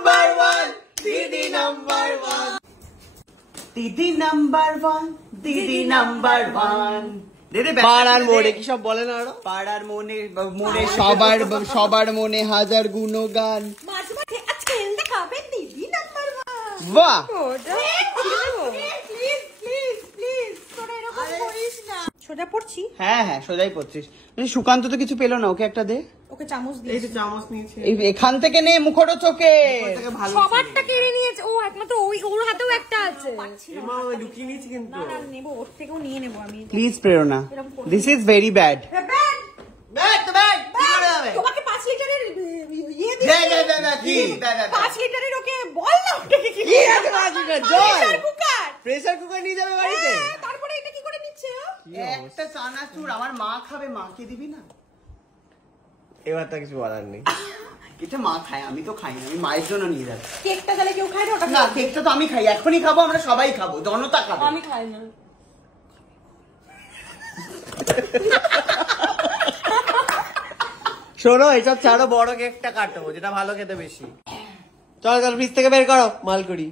Number one, দিদি number one, দিদি number one, দিদি নাম্বার ওয়ান। পাড়ার মোড়ে কি সব বলে না আরো? পাড়ার মনে মনে সবার মনে হাজার গুণগান। বাহ, সোজা পড়ছি। হ্যাঁ হ্যাঁ সোজাই পড়ছিস। সুকান্ত তো কিছু পেলো না, ওকে একটা দে। ওকে চামচ দিয়ে। এই যে চামচ নিয়েছে। এখান থেকে নে, মুখোটা চোখে। সবারটা কেড়ে নিয়েছে ও, একমাত্র ওর হাতেও একটা আছে। মা লুকিয়ে নিয়েছি কিন্তু। না না নেব, ওর থেকেও নিয়ে নেব আমি। প্লিজ প্রেরণা, দিস ইজ ভেরি ব্যাড। তোমাকে 5 লিটারের ইয়ে দিই। কি 5 লিটারের ওকে বল না, ওকে কি আছে 5 লিটার জল? প্রেসার কুকার নিয়ে যাবে বাড়িতে। তারপরে এটা কি করে নিচ্ছে ও? একটা চানাচুর আমার মা খাবে, মাকে দিবি না? এবার তো কিছু বলার নেই। এটা মা খায়, আমি তো খাই না, আমি মায়ের জন্য নিয়ে যাচ্ছি। কেকটা তাহলে কেউ খায় না? ওটা না, কেকটা তো আমি খাই, এখনই খাবো, আমরা সবাই খাবো, জনতা খাবে। আমি খাই না। শোনো, এইসব ছাড়ো, বড় কেকটা কাটো, যেটা ভালো খেতে বেশি। চল চল, ফ্রিজ থেকে বের করো মালকুড়ি।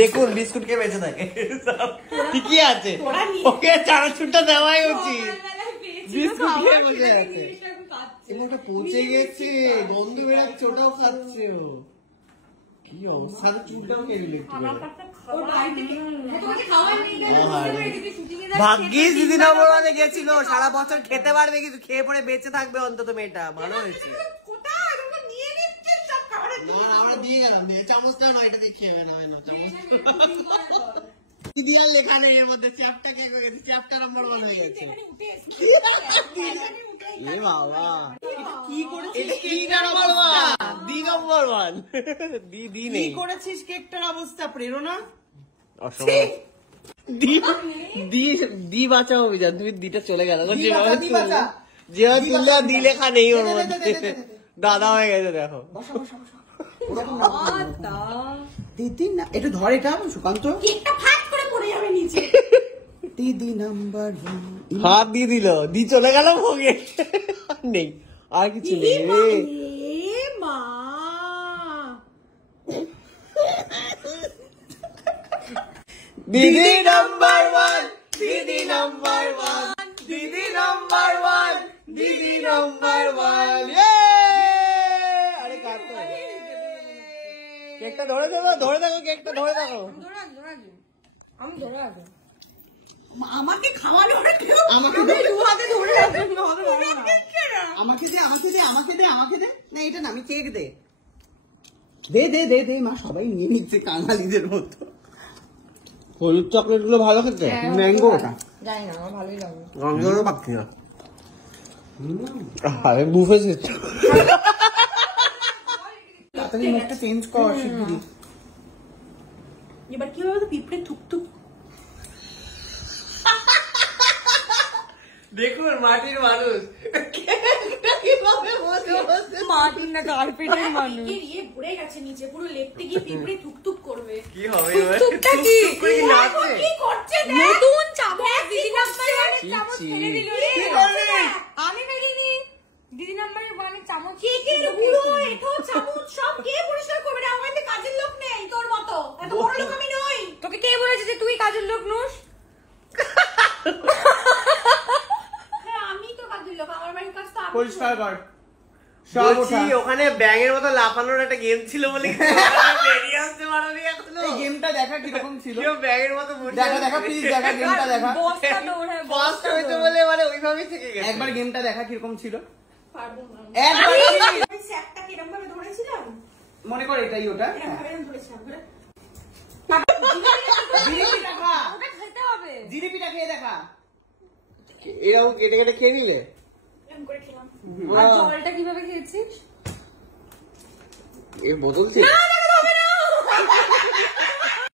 দেখুন বিস্কুট কে বেঁচে থাকে, ঠিকই আছে, ওকে চানাচুরটা দেওয়াই উচিত। বিস্কুট খেয়ে বসে আছে, ওটা পচে গেছে, গন্ধ বেরোচ্ছে, ওটাও খাচ্ছে ও। কি অবস্থা, চুলটাও খেয়ে নিল একটু। ভাগ্যিস দিদি নবরণে গেছিল, সারা বছর খেতে পারবে, কিছু খেয়ে পরে বেঁচে থাকবে অন্তত মেয়েটা, ভালো হয়েছে। আমরা দিয়ে গেলাম, চামচটা নয়, এটা দিয়ে খেয়ে না দিদি আর লেখা নেই এর মধ্যে, চ্যাপ্টার কে গেছে, চ্যাপ্টার নাম্বার 1 হয়ে গেছে। এ বাবা, কি করেছিস? দি নাম্বার 1 দি নেই। কি করেছিস কেকটার অবস্থা প্রেরণা? অসম্ভব। দি বাঁচাও অভিযান, তুমি দিটা চলে গেল, যেভাবে তুললে দি লেখা নেই ওর মধ্যে, দাদা হয়ে গেছে দেখো। দিদি না, একটু ধর এটা সুকান্ত, কেকটা ফাট করে পড়ে যাবে নিচে। দিদি নাম্বার হাত দিয়ে দিল, দি চলে গেল ভোগে, নেই আর কিছু নেই। মা দিদি নাম্বার 1, দিদি নাম্বার 1, দিদি নাম্বার 1, দিদি নাম্বার 1। আরে কাটো, কেকটা ধরে দেবো, ধরে দেখো, কেকটা ধরে দেখো। আমি ধরে আছি, আমাকে খাওয়ানো, আমাকে দু হাতে ধরে আমাকে দে, আমাকে দে, আমাকে দে, আমাকে দে। না এটা না, আমি কেক দে, দে দে দে দে। মা সবাই নিয়ে নিচ্ছে কাঙালিদের মতো। হলুদ চকলেট গুলো ভালো খেতে, ম্যাঙ্গো ওটা জানি না, আমার ভালোই লাগে। গন্ধও পাচ্ছি না। আরে বুফে সিস্টেম। তাড়াতাড়ি মুখটা চেঞ্জ কর শিগগিরই। এবার কি হবে তো, পিঁপড়ে থুকথুক। দেখুন মাটির মানুষ মাটির না, কার্পেটের মানুষ। ইয়ে ভরে গেছে নিচে, পুরো লেপতে গিয়ে পিঁপড়ে থুকথুক করবে। কি হবে থুকথুকটা কি? কি করছে দেখ, নতুন চামচ দিদি নাম্বার 1 চামচ ফেলে দিল রে। আমি ফেলিনি, দিদি নাম্বার 1 চামচ। কেকের গুঁড়ো, এটাও চামচ, সব কে পরিষ্কার করবে রে? আমার তো কাজের লোক নেই তোর মতো, এত বড় লোক আমি নই। তোকে কে বলেছে যে তুই কাজের লোক নস? আমি তো কাজের লোক, আমার বাড়ির কাজ তো আমি পরিষ্কার কর। বলছি ওখানে ব্যাঙের মতো লাফানোর একটা গেম ছিল বলে বেরিয়ে আসতে পারোনি এখনো। এই গেমটা দেখা কিরকম ছিল? কেউ ব্যাঙের মতো দেখা দেখা প্লিজ, দেখা গেমটা দেখা। বস্তা দৌড়ে, ফার্স্ট হইতে বলে মানে ওইভাবেই থেকে গেছে। একবার গেমটা দেখা কিরকম ছিল? পারবো না। একবার আমি স্যাপটা কিরকম ভাবে ধরেছিলাম মনে কর, এটাই ওটা। এরকম ভাবে ধরেছিলাম। জিলিপিটা খা, ওটা খেতে হবে, জিলিপিটা খেয়ে দেখা। এরকম কেটে কেটে খেয়ে নিলে? এরকম করে খেলাম। আর জলটা কিভাবে খেয়েছিস? এর বোতল ছিল? না না হবে না।